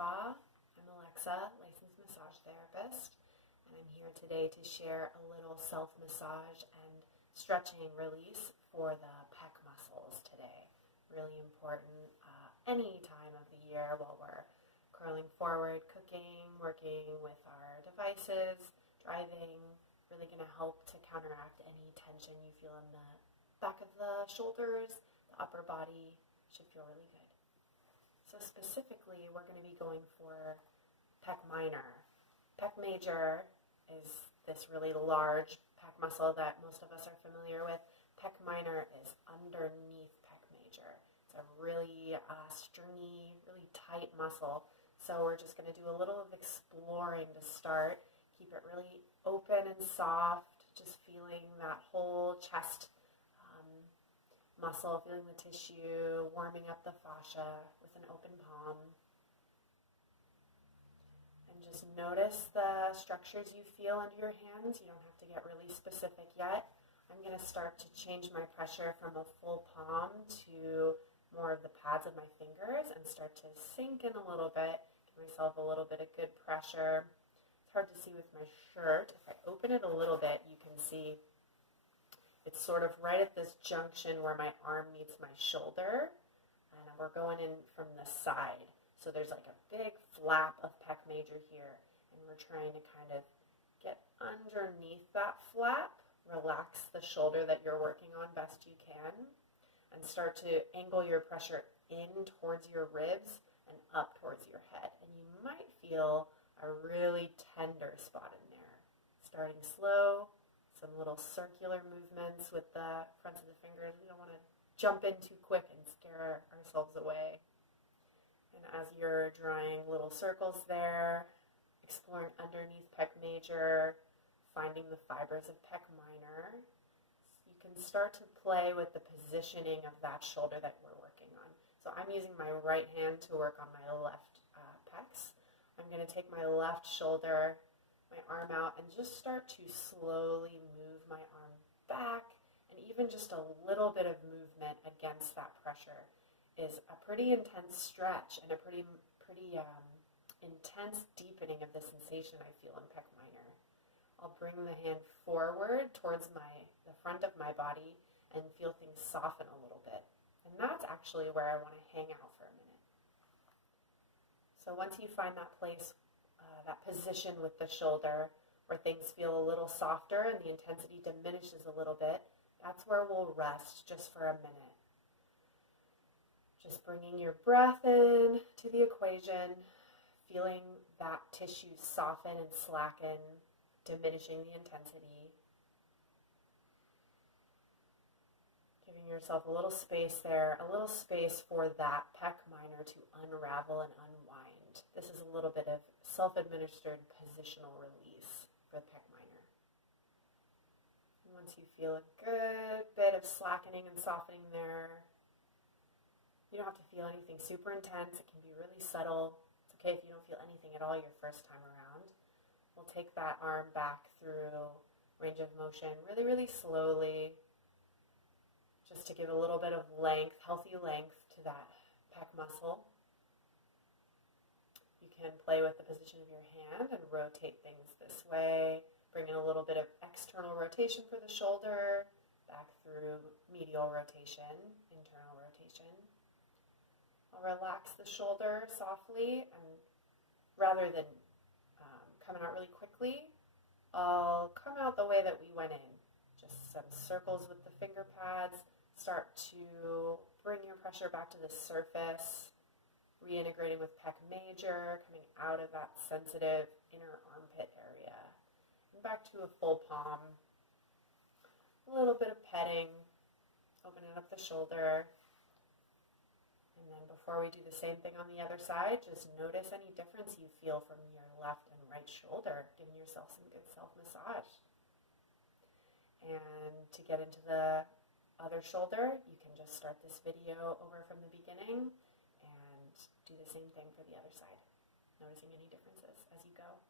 Spa. I'm Alexa, licensed massage therapist, and I'm here today to share a little self-massage and stretching release for the pec muscles today. Really important any time of the year while we're curling forward, cooking, working with our devices, driving. Really going to help to counteract any tension you feel in the back of the shoulders, the upper body. Should feel really good. So specifically, we're going to be going for pec minor. Pec major is this really large pec muscle that most of us are familiar with. Pec minor is underneath pec major. It's a really stringy, really tight muscle. So we're just going to do a little of exploring to start. Keep it really open and soft, just feeling that whole chest muscle, feeling the tissue, warming up the fascia with an open palm. And just notice the structures you feel under your hands. You don't have to get really specific yet. I'm going to start to change my pressure from a full palm to more of the pads of my fingers and start to sink in a little bit, give myself a little bit of good pressure. It's hard to see with my shirt. If I open it a little bit, you can see it's sort of right at this junction where my arm meets my shoulder, and we're going in from the side. So there's like a big flap of pec major here, and we're trying to kind of get underneath that flap, relax the shoulder that you're working on best you can, and start to angle your pressure in towards your ribs and up towards your head. And you might feel a really tender spot in there. Starting slow. Some little circular movements with the fronts of the fingers. We don't want to jump in too quick and scare ourselves away. And as you're drawing little circles there, exploring underneath pec major, finding the fibers of pec minor, you can start to play with the positioning of that shoulder that we're working on. So I'm using my right hand to work on my left pecs. I'm going to take my left shoulder, my arm out, and just start to slowly move my arm back, and even just a little bit of movement against that pressure is a pretty intense stretch and a pretty intense deepening of the sensation I feel in pec minor. I'll bring the hand forward towards the front of my body and feel things soften a little bit, and that's actually where I want to hang out for a minute. So once you find that place, that position with the shoulder where things feel a little softer and the intensity diminishes a little bit, that's where we'll rest just for a minute. Just bringing your breath in to the equation, feeling that tissue soften and slacken, diminishing the intensity. Giving yourself a little space there, a little space for that pec minor to unravel and unwind. This is a little bit of self-administered positional release for the pec minor. And once you feel a good bit of slackening and softening there, you don't have to feel anything super intense. It can be really subtle. It's okay if you don't feel anything at all your first time around. We'll take that arm back through range of motion really, really slowly, just to give a little bit of length, healthy length to that pec muscle. You can play with the position of your hand and rotate things this way. Bring in a little bit of external rotation for the shoulder, back through medial rotation, internal rotation. I'll relax the shoulder softly, and rather than coming out really quickly, I'll come out the way that we went in. Just some circles with the finger pads. Start to bring your pressure back to the surface, reintegrating with pec major, coming out of that sensitive inner armpit area. And back to a full palm. A little bit of petting, opening up the shoulder. And then before we do the same thing on the other side, just notice any difference you feel from your left and right shoulder, giving yourself some good self-massage. And to get into the other shoulder, you can just start this video over from the beginning and do the same thing for the other side, noticing any differences as you go.